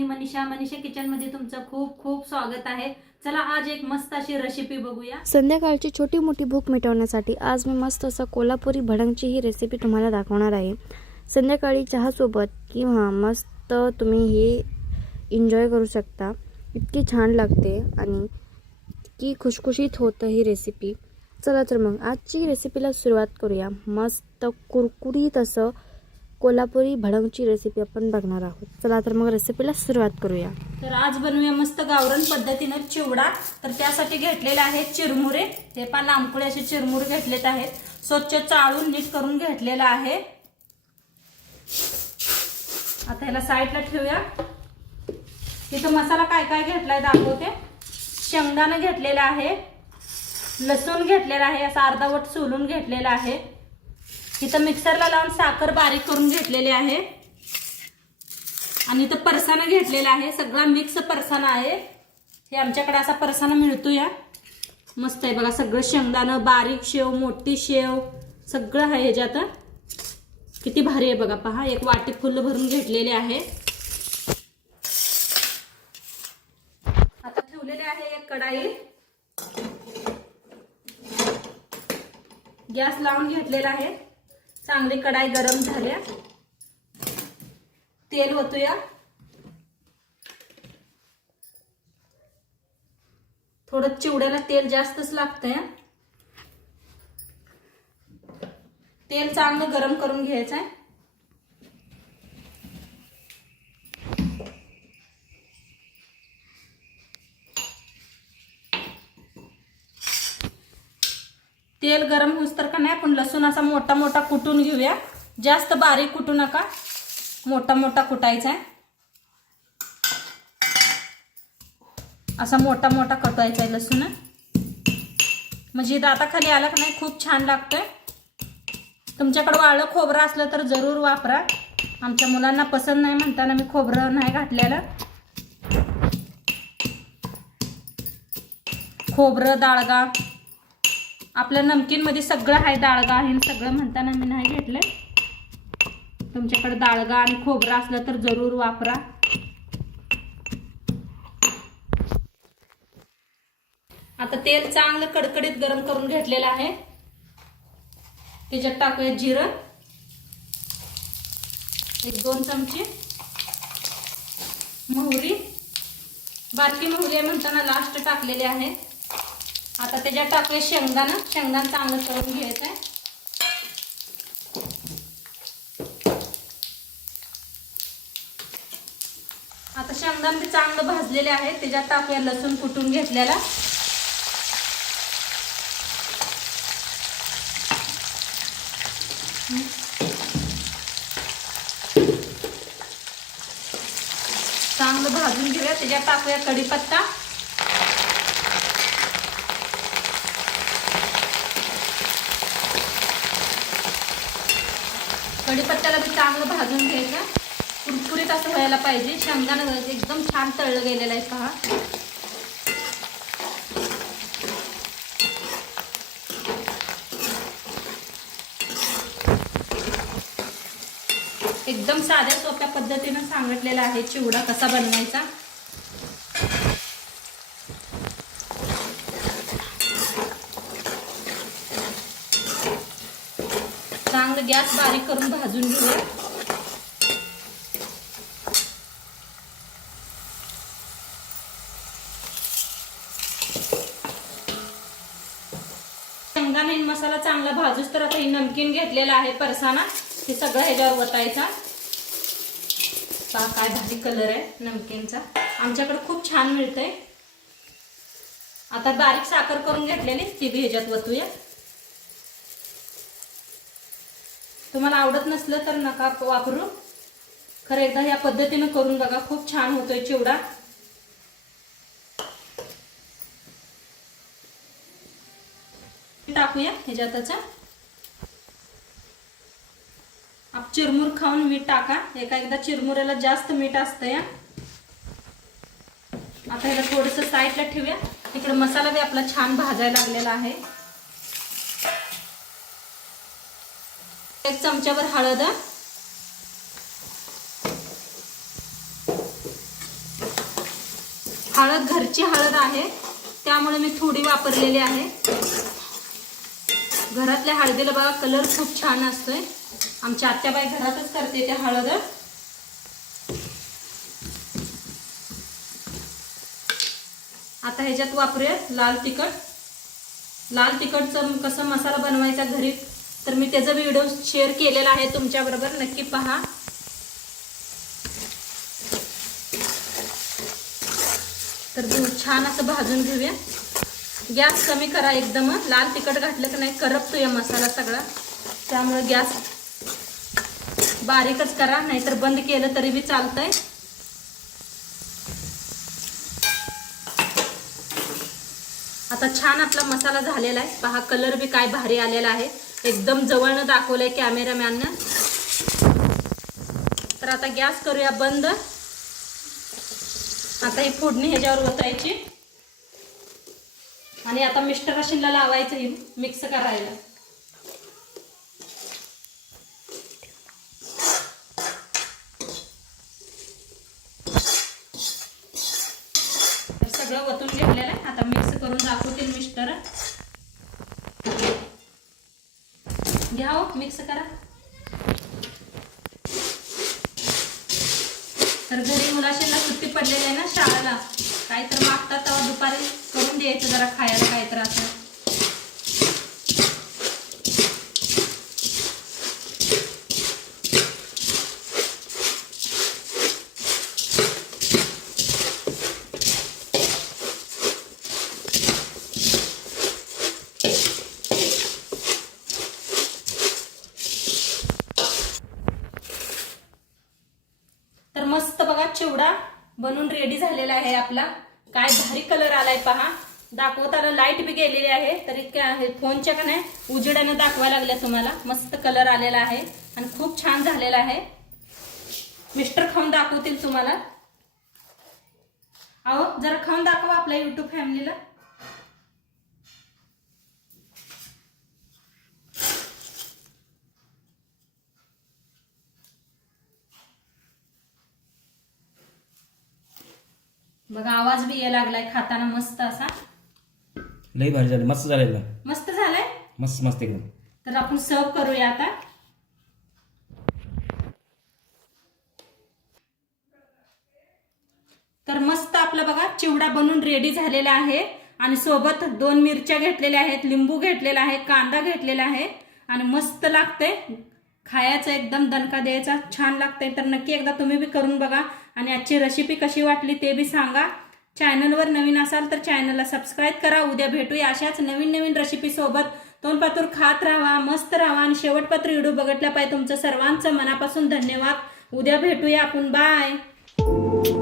मी Manisha kitchen मध्ये तुमचं खूप खूप स्वागत आहे। चला आज एक मस्त अशी रेसिपी बघूया। संध्याकाळची छोटी मोठी भूक मिटवण्यासाठी आज मी मस्त असं कोल्हापुरी भडंगची ही रेसिपी तुम्हाला दाखवणार आहे। संध्याकाळी चहासोबत किंवा मस्त तुम्ही हे एन्जॉय करू शकता। इतकी छान लागते आणि इतकी खुशखुशीत होतं ही रेसिपी। चला तर मग आजची रेसिपीला सुरुवात करूया। मस्त कुरकुरीत असं कोल्हापुरी भडंगची रेसिपी आपण बघणार आहोत। चला तर मग रेसिपीला सुरुवात करूया। तर आज बनवूया मस्त गावरान पद्धतीने चिवडा। तर त्यासाठी घेतलेले आहेत चिरमुरे। हे पण लांबकुळे असे चिरमुरे घेतलेत आहेत। स्वच्छ चाळून नीट करून घेतलेला आहे। आता ह्याला साईडला ठेवूया। इथं मसाला काय काय घेतलाय दाखवते। शेंगदाणे घेतलेला आहे, लसूण घेतलेला आहे, असा अर्धावट सोलून घेतलेला आहे। इथं मिक्सरला लावून साखर बारीक करून घेतलेली आहे आणि इथं परसाना घेतलेला आहे। सगळा मिक्स परसाना आहे। हे आमच्याकडे असा परसाना मिळतो या। मस्त आहे बघा, सगळं शेंगदाणे, बारीक शेव, मोठी शेव सगळं आहे ह्याच्यात। किती भारी आहे बघा, पहा एक वाटी फुल भरून घेतलेले आहे। आता ठेवलेले आहे एक कढाई, गॅस लावून घेतलेला आहे। चांगली कढाई गरम झाल्या, तेल ओतूया। थोडं चिवड्याला तेल जास्तच लागतंय। तेल चांगलं गरम करून घ्यायचं आहे। तेल गरम होस तर का नाही आपण लसूण असा मोठा मोठा कुटून घेऊया। जास्त बारीक कुटू नका, मोठा मोठा कुटायचा आहे। असा मोठा मोठा कटायचा आहे लसूण, म्हणजे दाताखाली आला का नाही खूप छान लागतंय। तुमच्याकडे वाळलं खोबरं असलं तर जरूर वापरा। आमच्या मुलांना पसंत नाही म्हणताना मी खोबरं नाही घातलेलं। खोबरं, डाळगा आपल्या नमकीन मध्ये सगळं आहे, डाळगा आहे सगळं म्हणताना मी नाही घेतलं। तुमच्याकडे डाळगा आणि खोबरं असलं तर जरूर वापरा। आता तेल चांगलं कडकडीत गरम करून घेतलेलं आहे। त्याच्यात टाकूया जिरं, 1-2 चमचे मोहरी, बारकी मोहरी आहे म्हणताना लास्ट टाकलेली आहे। आता त्याच्यात टाकूया शेंगदाणा, शेंगदाणा चांगलं करून घ्यायचं आहे। आता शेंगदाणे चांगलं भाजलेले आहे, त्याच्यात टाकूया लसूण कुटून घेतलेला। चांगलं भाजून घेऊया। त्याच्यात टाकूया कढीपत्ता, कढीपत्त्याला बी चांगलं भाजून घ्यायचं। कुरकुरीत असं व्हायला पाहिजे। शेंगदाणा एकदम छान तळलं गेलेलं आहे पहा। एकदम साध्या सोप्या पद्धतीने सांगितलेला आहे चिवडा कसा बनवायचा। चांगलं गॅस बारीक करून भाजून घेऊया। शेंगदाणे मसाला चांगला भाजूस तर आता ही नमकीन घेतलेला आहे परसाना, हे सगळं ह्याच्यावर ओतायचा। पहा काय भारी कलर आहे नमकीनचा, आमच्याकडे खूप छान मिळतंय। आता बारीक साखर करून घेतलेली ती बी ह्याच्यात ओतूया। तुम्हाला आवडत नसलं तर नका वापरू, खरं एकदा या पद्धतीने करून बघा, खूप छान होतोय चिवडा। टाकूया ह्याच्यातच आप चिरमुर खाऊन मीठ टाका। एकदा चिरमुऱ्याला जास्त मीठ असतं या। आता ह्याला थोडंसं साईडला ठेवूया। इकडे मसाला बी आपला छान भाजायला लागलेला आहे। 1 चमचाभर हळद, हळद घरची हळद आहे, त्यामुळे मी थोडी वापरलेली आहे. घरातल्या हळदीला बघा कलर खूप छान असतोय. आमची आत्याबाई घरातच करते त्या हळद. आता ह्याच्यात वापरूया लाल तिखट. लाल तिखटचं कसं मसाला बनवायचा घरी, तर मी त्याचा व्हिडिओ शेअर केलेला आहे तुमच्याबरोबर, नक्की पहा. तर छान असं भाजून घेऊया. गॅस कमी करा एकदम. लाल तिखट घातलं की नाही करपतोय मसाला सगळा, त्यामुळे गॅस बारीकच करा, नाहीतर बंद केलं तरी बी चालतंय. आता छान आपला मसाला झालेला आहे. पहा कलर बी काय भारी आलेला आहे. एकदम जवळनं दाखवलंय कॅमेरामॅननं. तर आता गॅस करूया बंद. आता ही फोडणी ह्याच्यावर ओतायची आणि आता मिस्टर मशीनला लावायचं ही मिक्स करायला. तर सगळं ओतून घेतलेलं आहे. आता मिक्स करून दाखवतील मिस्टर. घ्या हो, मिक्स करा. तर घरी मुलाशीला सुट्टी पडलेली आहे ना शाळेला, काहीतरी मागतात तेव्हा दुपारी करून द्यायचं जरा खायला काहीतरी असं. तर मस्त बघा चिवडा बनून रेडी झालेला आहे आपला. काय भारी कलर आलाय पहा. दाखवताना लाईट बी गेलेली आहे, तरी काय आहे फोनच्या का नाही उजेडाने दाखवायला लागल्या तुम्हाला. मस्त कलर आलेला आहे आणि खूप छान झालेला आहे. मिस्टर खाऊन दाखवतील तुम्हाला. अहो जरा खाऊन दाखवा आपल्या युट्यूब फॅमिलीला. बघा आवाज बी यायला लागलाय खाताना मस्त असा. लई भारी झालं, मस्त झालं, मस्त झालंय. मस्त मस्त एकदम. तर आपण सर्व करूया आता. तर मस्त आपला बघा चिवडा बनून रेडी झालेला आहे आणि सोबत 2 मिरच्या घेतलेल्या आहेत, लिंबू घेतलेला आहे, कांदा घेतलेला आहे आणि मस्त लागते खायचं. एकदम दणका द्यायचा, छान लागते. तर नक्की एकदा तुम्ही बी करून बघा आणि आजची रेसिपी कशी वाटली ते बी सांगा. चॅनलवर नवीन असाल तर चॅनलला सबस्क्राईब करा. उद्या भेटूया अशाच नवीन नवीन रेसिपी सोबत. तोंडपातूर खात राहा, मस्त राहा आणि शेवटपत्र व्हिडिओ बघितल्या पाहिजे. तुमचं सर्वांचं मनापासून धन्यवाद. उद्या भेटूया आपण. बाय.